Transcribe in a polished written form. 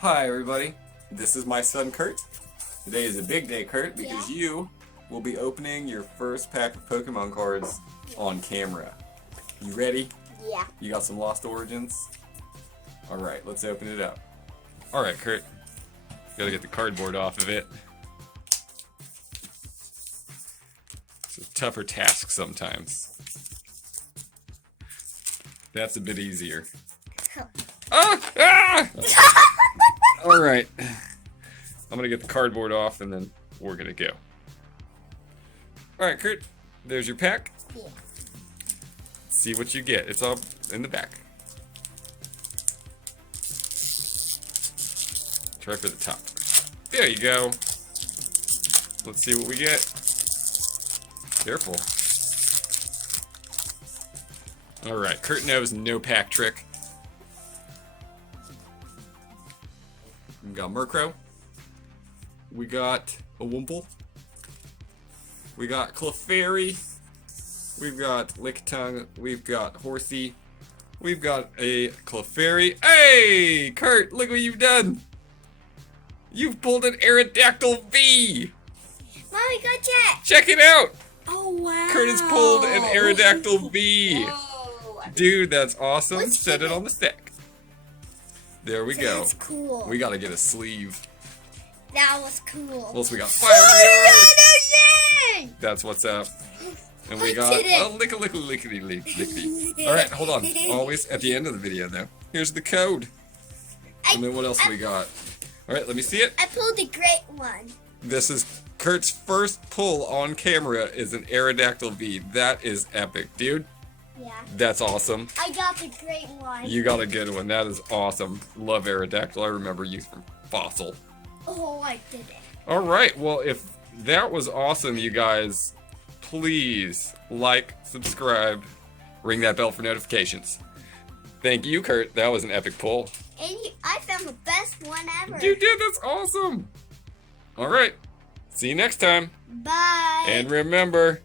Hi everybody, this is my son Kurt. Today is a big day, Kurt, because you will be opening your first pack of Pokemon cards on camera. You ready? Yeah. You got some Lost Origins? Alright, let's open it up. Alright, Kurt. Gotta get the cardboard off of it. It's a tougher task sometimes. That's a bit easier. Alright. I'm gonna get the cardboard off and then we're gonna go. Alright, Kurt. There's your pack. Yeah. See what you get. It's all in the back. Try for the top. There you go. Let's see what we get. Careful. Alright, Kurt knows no pack trick. We got Murkrow. We got a Wumple. We got Clefairy. We've got Lickitung. We've got Horsey. We've got a Clefairy. Hey, Kurt, look what you've done. You've pulled an Aerodactyl V. Mommy, go check. Check it out. Oh, wow. Kurt has pulled an Aerodactyl V. Whoa. Dude, that's awesome. Let's Set keep it on the stack. There we go. That's cool. We gotta get a sleeve. That was cool. Plus we got Oh, fire. no, no, no. That's what's up. And we I got did it. a lickety. Alright, hold on. Always at the end of the video though. Here's the code. And then what else we got? Alright, let me see it. I pulled the great one. This is Kurt's first pull on camera is an Aerodactyl V. That is epic, dude. Yeah. That's awesome. I got the great one. You got a good one. That is awesome. Love Aerodactyl. I remember you from Fossil. Oh, I did it. Alright, well, if that was awesome, you guys, please like, subscribe, ring that bell for notifications. Thank you, Kurt. That was an epic pull. And I found the best one ever. You did. That's awesome. Alright. See you next time. Bye. And remember,